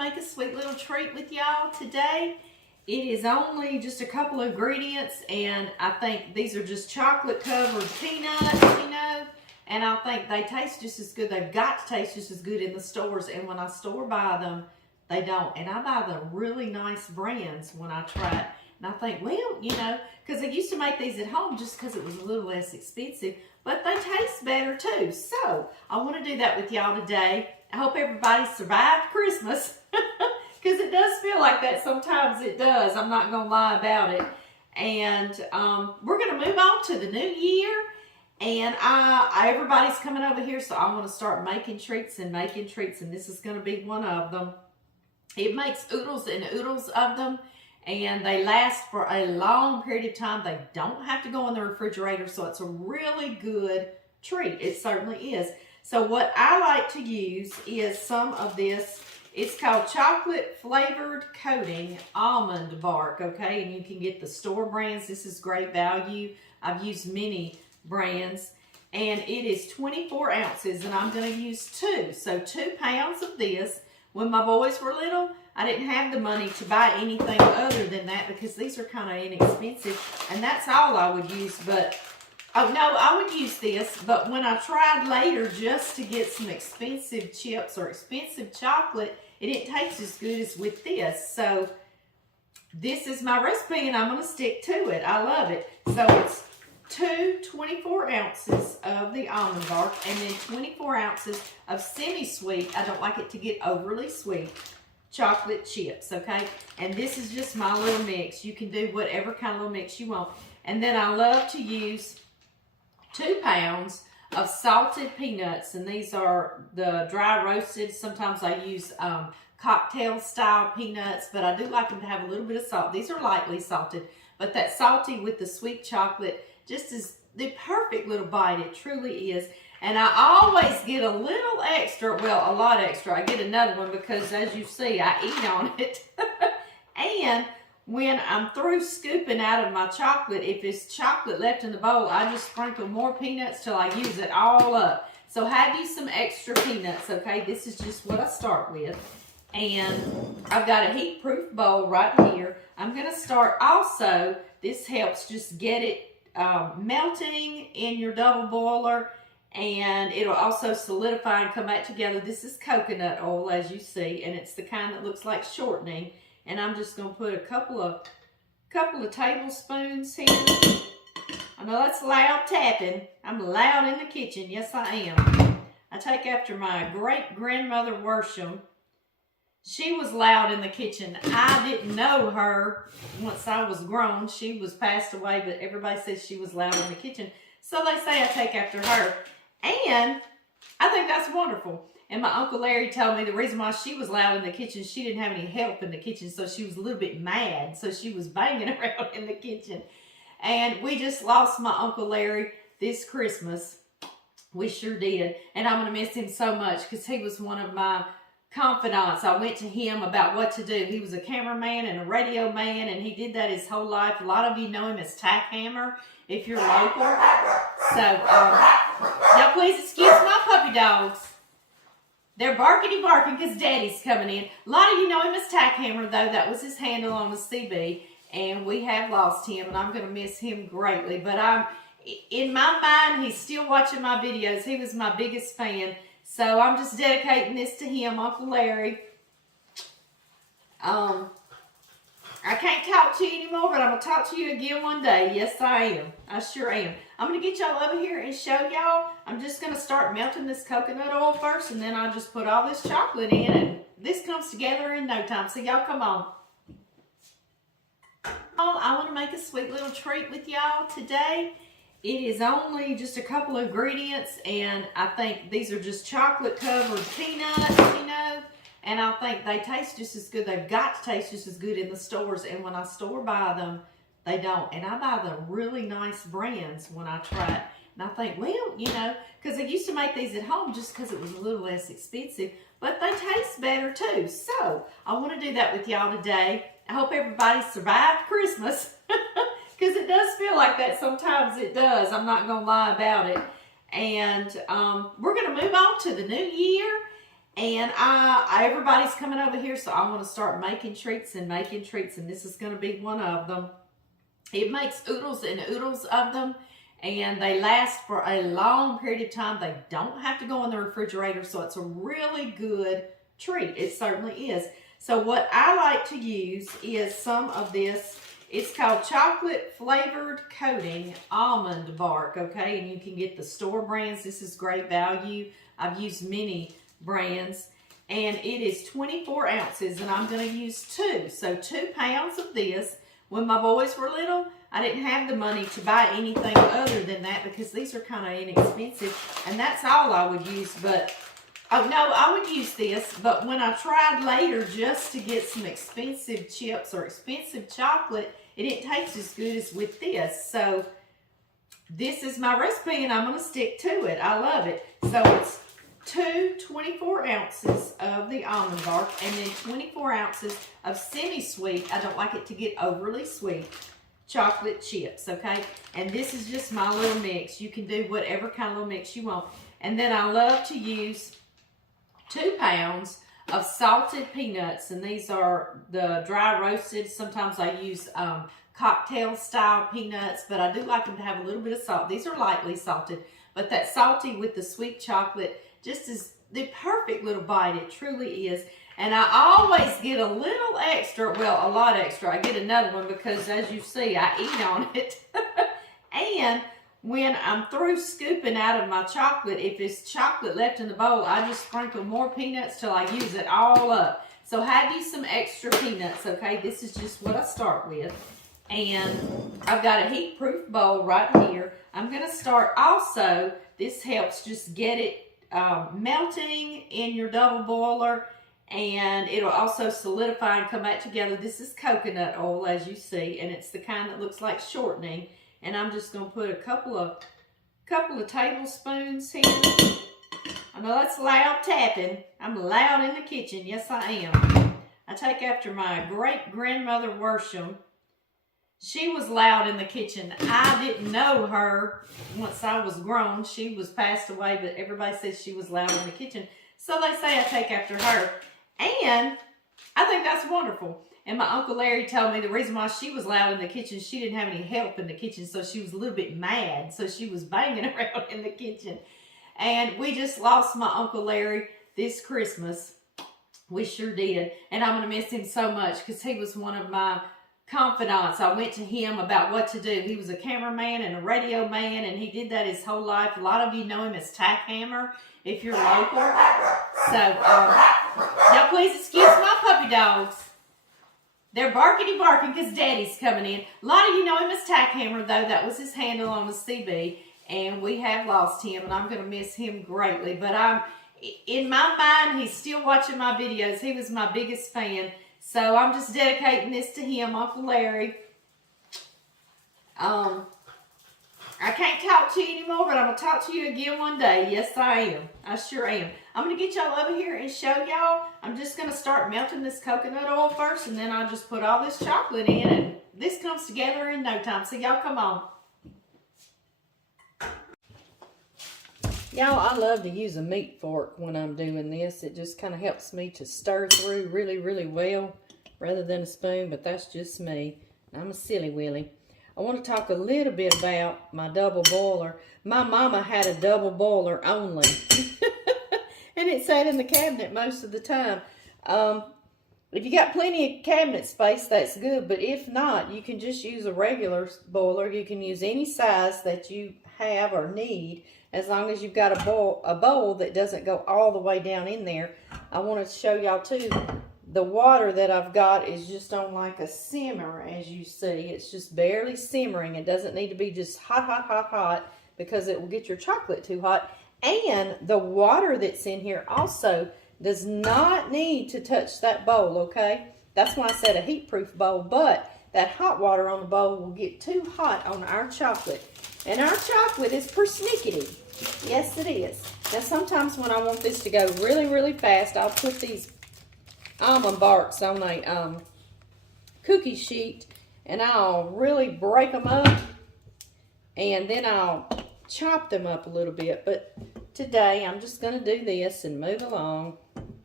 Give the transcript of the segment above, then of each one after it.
make a sweet little treat with y'all today. It is only just a couple of ingredients, and I think these are just chocolate covered peanuts, and I think they taste just as good. They've got to taste just as good in the stores, and when I store buy them, they don't. And I buy the really nice brands when I try it. And I think, well, because I used to make these at home just because it was a little less expensive, but they taste better too. So I want to do that with y'all today. I hope everybody survived Christmas because it does feel like that. Sometimes it does. I'm not going to lie about it. And we're going to move on to the new year. And everybody's coming over here, so I want to start making treats, and this is going to be one of them. It makes oodles and oodles of them, and they last for a long period of time. They don't have to go in the refrigerator, so it's a really good treat. It certainly is. So what I like to use is some of this. It's called chocolate flavored coating almond bark, okay? And you can get the store brands. This is great value. I've used many brands, and it is 24 ounces, and I'm going to use 2. So 2 pounds of this. When my boys were little, I didn't have the money to buy anything other than that because these are kind of inexpensive, and that's all I would use. But oh no, I would use this, but when I tried later just to get some expensive chips or expensive chocolate, it didn't taste as good as with this. So this is my recipe, and I'm going to stick to it. I love it. So it's 24 ounces of the almond bark, and then 24 ounces of semi-sweet, I don't like it to get overly sweet, chocolate chips, okay? And this is just my little mix. You can do whatever kind of little mix you want. And then I love to use 2 pounds of salted peanuts, and these are the dry roasted. Sometimes I use cocktail style peanuts, but I do like them to have a little bit of salt. These are lightly salted, but that salty with the sweet chocolate just is the perfect little bite. It truly is. And I always get a little extra, well, a lot extra. I get another one because, as you see, I eat on it. And when I'm through scooping out of my chocolate, if there's chocolate left in the bowl, I just sprinkle more peanuts till I use it all up. So have you some extra peanuts, okay? This is just what I start with. And I've got a heat-proof bowl right here. I'm going to start also, this helps just get it melting in your double boiler, and it'll also solidify and come back together. This is coconut oil, as you see, and it's the kind that looks like shortening. And I'm just going to put a couple of tablespoons here. I know that's loud tapping. I'm loud in the kitchen. Yes, I am. I take after my great-grandmother Worsham. She was loud in the kitchen. I didn't know her once I was grown. She was passed away, but everybody says she was loud in the kitchen. So they say I take after her. And I think that's wonderful. And my Uncle Larry told me the reason why she was loud in the kitchen, she didn't have any help in the kitchen, so she was a little bit mad. So she was banging around in the kitchen. And we just lost my Uncle Larry this Christmas. We sure did. And I'm going to miss him so much because he was one of my confidants. I went to him about what to do. He was a cameraman and a radio man, and he did that his whole life. A lot of you know him as Tack Hammer if you're local. So, now please excuse my puppy dogs. They're barking because Daddy's coming in. A lot of you know him as Tack Hammer, though. That was his handle on the CB, and we have lost him, and I'm going to miss him greatly. But in my mind, he's still watching my videos. He was my biggest fan. So I'm just dedicating this to him, Uncle Larry. I can't talk to you anymore, but I'm going to talk to you again one day. Yes, I am. I sure am. I'm going to get y'all over here and show y'all. I'm just going to start melting this coconut oil first, and then I'll just put all this chocolate in, and this comes together in no time. So y'all come on. I want to make a sweet little treat with y'all today. It is only just a couple of ingredients, and I think these are just chocolate covered peanuts, and I think they taste just as good. They've got to taste just as good in the stores, and when I store buy them, they don't. And I buy the really nice brands when I try it. And I think, well, because I used to make these at home just because it was a little less expensive, but they taste better too. So I want to do that with y'all today. I hope everybody survived Christmas. Because it does feel like that. Sometimes it does. I'm not going to lie about it. And we're going to move on to the new year. And everybody's coming over here, so I want to start making treats, and this is going to be one of them. It makes oodles and oodles of them, and they last for a long period of time. They don't have to go in the refrigerator, so it's a really good treat. It certainly is. So what I like to use is some of this. It's called chocolate flavored coating almond bark, okay? And you can get the store brands. This is great value. I've used many brands, and it is 24 ounces, and I'm going to use 2. So 2 pounds of this. When my boys were little, I didn't have the money to buy anything other than that because these are kind of inexpensive, and that's all I would use. But oh no, I would use this, but when I tried later just to get some expensive chips or expensive chocolate, it didn't taste as good as with this. So this is my recipe, and I'm going to stick to it. I love it. So it's 24 ounces of the almond bark, and then 24 ounces of semi-sweet. I don't like it to get overly sweet. Chocolate chips, okay? And this is just my little mix. You can do whatever kind of little mix you want. And then I love to use 2 pounds of salted peanuts, and these are the dry roasted. Sometimes I use cocktail style peanuts, but I do like them to have a little bit of salt. These are lightly salted, but that salty with the sweet chocolate just is the perfect little bite. It truly is. And I always get a little extra, well, a lot extra. I get another one because, as you see, I eat on it. And when I'm through scooping out of my chocolate, if there's chocolate left in the bowl, I just sprinkle more peanuts till I use it all up. So have you some extra peanuts, okay? This is just what I start with. And I've got a heat-proof bowl right here. I'm going to start also, this helps just get it melting in your double boiler, and it'll also solidify and come back together. This is coconut oil, as you see, and it's the kind that looks like shortening. And I'm just going to put a couple of tablespoons here. I know that's loud tapping. I'm loud in the kitchen. Yes, I am. I take after my great-grandmother Worsham. She was loud in the kitchen. I didn't know her once I was grown. She was passed away, but everybody says she was loud in the kitchen. So they say I take after her. And I think that's wonderful. And my Uncle Larry told me the reason why she was loud in the kitchen, she didn't have any help in the kitchen, so she was a little bit mad. So she was banging around in the kitchen. And we just lost my Uncle Larry this Christmas. We sure did. And I'm going to miss him so much because he was one of my confidants. I went to him about what to do. He was a cameraman and a radio man, and he did that his whole life. A lot of you know him as Tack Hammer if you're local. So, now please excuse my puppy dogs. They're barking because Daddy's coming in. A lot of you know him as Tack Hammer, though. That was his handle on the CB, and we have lost him, and I'm going to miss him greatly. But in my mind, he's still watching my videos. He was my biggest fan. So I'm just dedicating this to him, Uncle Larry. I can't talk to you anymore, but I'm going to talk to you again one day. Yes, I am. I sure am. I'm going to get y'all over here and show y'all. I'm just going to start melting this coconut oil first, and then I'll just put all this chocolate in, and this comes together in no time. So y'all come on. Y'all, I love to use a meat fork when I'm doing this. It just kind of helps me to stir through really, really well rather than a spoon, but that's just me. I'm a silly willy. I want to talk a little bit about my double boiler. My mama had a double boiler only. And it sat in the cabinet most of the time. If you got plenty of cabinet space, that's good. But if not, you can just use a regular boiler. You can use any size that you have or need, as long as you've got a bowl that doesn't go all the way down in there. I want to show y'all too, the water that I've got is just on like a simmer, as you see. It's just barely simmering. It doesn't need to be just hot, hot, hot, hot, because it will get your chocolate too hot. And the water that's in here also does not need to touch that bowl, okay? That's why I said a heat-proof bowl, but that hot water on the bowl will get too hot on our chocolate. And our chocolate is persnickety. Yes, it is. Now, sometimes when I want this to go really, really fast, I'll put these almond barks on a cookie sheet, and I'll really break them up, and then I'll chop them up a little bit. But today, I'm just going to do this and move along.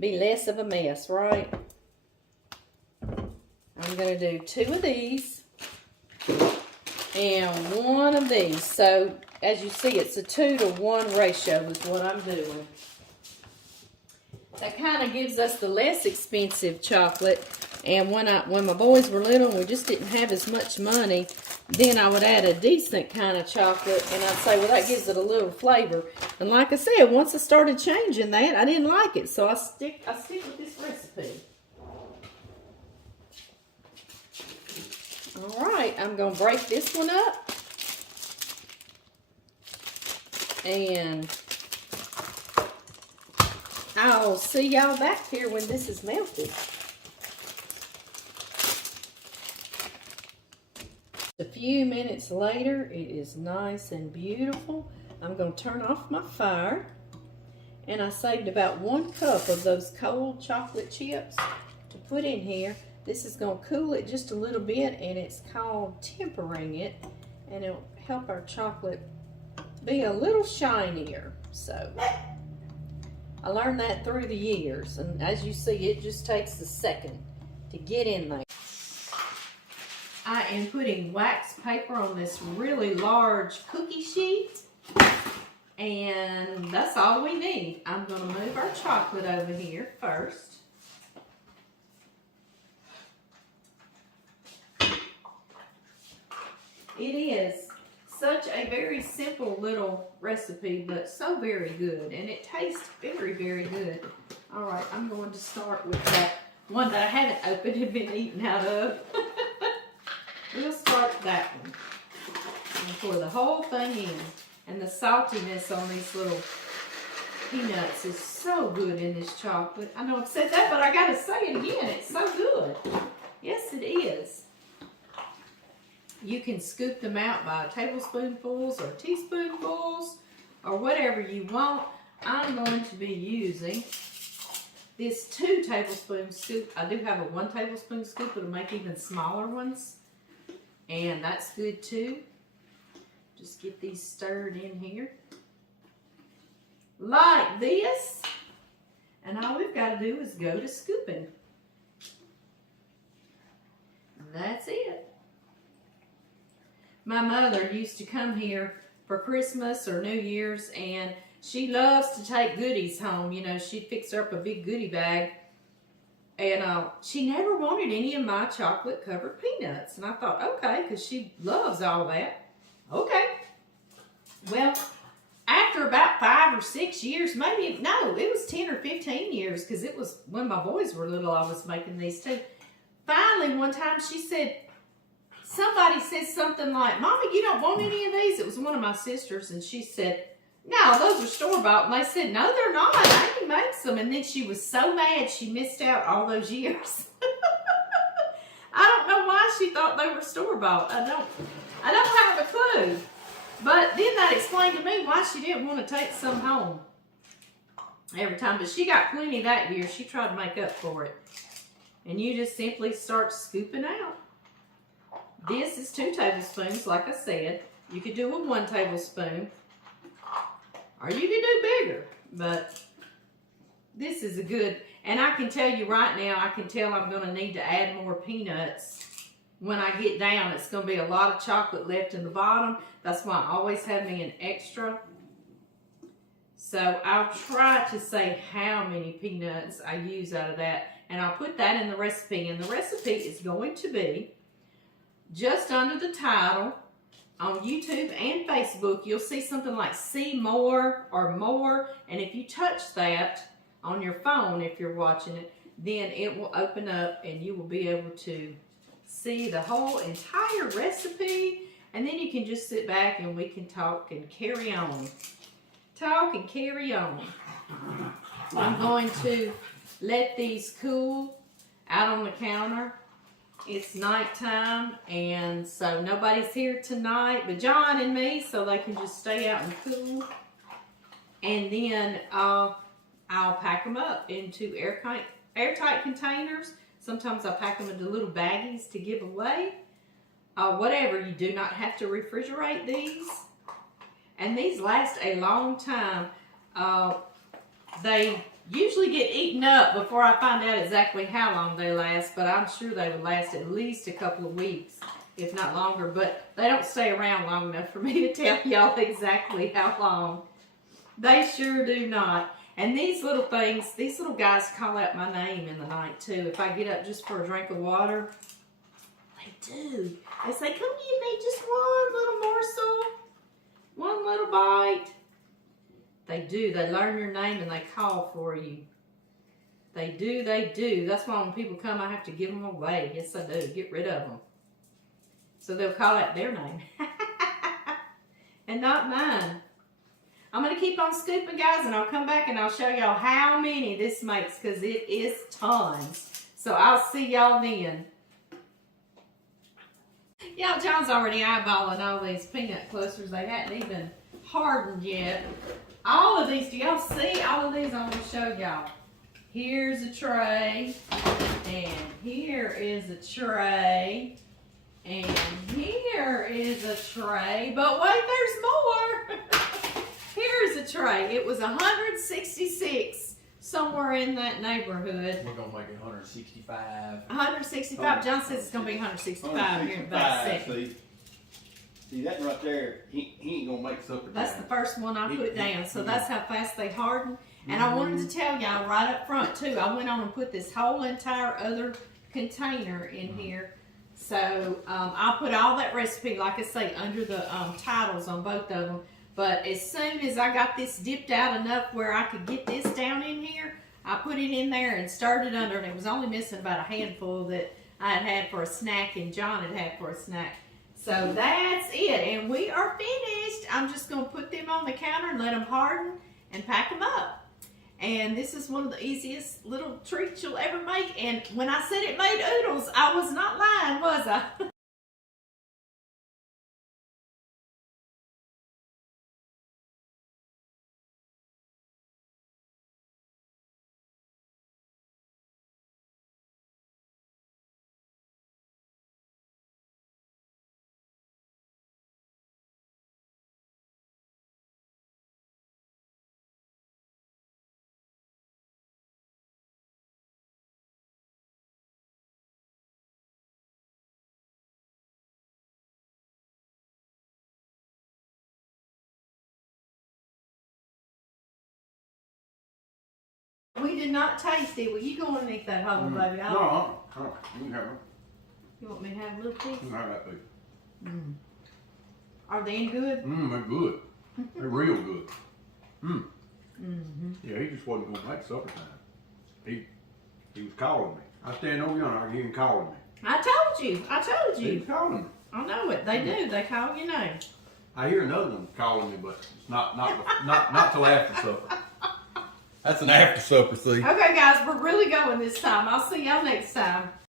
be less of a mess, right? I'm going to do 2 of these and 1 of these. So, as you see, it's a 2-to-1 ratio is what I'm doing. That kind of gives us the less expensive chocolate. And when my boys were little and we just didn't have as much money, then I would add a decent kind of chocolate, and I'd say, well, that gives it a little flavor. And like I said, once I started changing that, I didn't like it, so I stick with this recipe. All right, I'm going to break this one up. And I'll see y'all back here when this is melted. A few minutes later, it is nice and beautiful. I'm going to turn off my fire. And I saved about 1 cup of those cold chocolate chips to put in here. This is going to cool it just a little bit, and it's called tempering it. And it'll help our chocolate be a little shinier. So I learned that through the years, and as you see, it just takes a second to get in there. I am putting wax paper on this really large cookie sheet, and that's all we need. I'm going to move our chocolate over here first. It is such a very simple little recipe, but so very good, and it tastes very, very good. All right, I'm going to start with that one that I haven't opened and been eating out of. We'll start that one and pour the whole thing in. And the saltiness on these little peanuts is so good in this chocolate. I know I've said that, but I gotta say it again. It's so good. Yes, it is. You can scoop them out by tablespoonfuls or teaspoonfuls or whatever you want. I'm going to be using this 2 tablespoon scoop. I do have a 1 tablespoon scoop. It'll make even smaller ones. And that's good too. Just get these stirred in here. Like this. And all we've got to do is go to scooping. And that's it. My mother used to come here for Christmas or New Year's, and she loves to take goodies home. You know, she'd fix her up a big goodie bag. And she never wanted any of my chocolate-covered peanuts. And I thought, okay, because she loves all that. Okay. Well, after about 5 or 6 years, maybe, no, it was 10 or 15 years, because it was when my boys were little I was making these too. Finally, one time she said, somebody said something like, Mama, you don't want any of these? It was one of my sisters, and she said, no, those are store-bought. And they said, no, they're not. Amy makes them. And then she was so mad she missed out all those years. I don't know why she thought they were store-bought. I don't have a clue. But then that explained to me why she didn't want to take some home every time. But she got plenty that year. She tried to make up for it. And you just simply start scooping out. This is 2 tablespoons, like I said. You could do a 1 tablespoon. Or you can do bigger, but this is a good, and I can tell you right now, I can tell I'm going to need to add more peanuts. When I get down, it's going to be a lot of chocolate left in the bottom. That's why I always have me an extra. So I'll try to say how many peanuts I use out of that, and I'll put that in the recipe. And the recipe is going to be just under the title. On YouTube and Facebook, you'll see something like see more or more. And if you touch that on your phone, if you're watching it, then it will open up and you will be able to see the whole entire recipe. And then you can just sit back and we can talk and carry on. Talk and carry on. I'm going to let these cool out on the counter. It's nighttime, and so nobody's here tonight but John and me, so they can just stay out and cool. And then I'll pack them up into airtight containers. Sometimes I pack them into little baggies to give away. Whatever, you do not have to refrigerate these. And these last a long time. They usually get eaten up before I find out exactly how long they last, but I'm sure they would last at least a couple of weeks, if not longer, but they don't stay around long enough for me to tell y'all exactly how long. They sure do not. And these little things, these little guys call out my name in the night too. If I get up just for a drink of water, they do. They say, come give me just one little morsel, one little bite. They do. They learn your name and they call for you. They do, they do. That's why when people come, I have to give them away. Yes, I do. Get rid of them. So they'll call out their name. And not mine. I'm going to keep on scooping, guys, and I'll come back and I'll show y'all how many this makes because it is tons. So I'll see y'all then. Yeah, John's already eyeballing all these peanut clusters. They hadn't even hardened yet. All of these, do y'all see? All of these I'm going to show y'all. Here's a tray, and here is a tray, and here is a tray. But wait, there's more. Here's a tray. It was 166 somewhere in that neighborhood. We're gonna make it 165. 165. John says it's gonna be 165 here in about a second. See that right there? He ain't gonna make supper. That's the first one I put down. So that's how fast they harden. And I wanted to tell y'all right up front too. I went on and put this whole entire other container in here. So I put all that recipe, like I say, under the titles on both of them. But as soon as I got this dipped out enough where I could get this down in here, I put it in there and stirred it under, and it was only missing about a handful that I had for a snack and John had for a snack. So that's it, and we are finished. I'm just going to put them on the counter and let them harden and pack them up. And this is one of the easiest little treats you'll ever make. And when I said it made oodles, I was not lying, was I? We did not taste it. Well, you go and eat that whole, baby. No, you can have it. You want me to have a little piece? You can have that piece. Mm. Are they good? They're good. They're real good. Mm-hmm. Yeah, he just wasn't gonna make supper time. He was calling me. I stand over yonder, I hear him calling me. I told you. I told He you. was calling me. I know it. They do. They call your name. I hear another one calling me, but it's not till after supper. That's an after supper, see. Okay, guys, we're really going this time. I'll see y'all next time.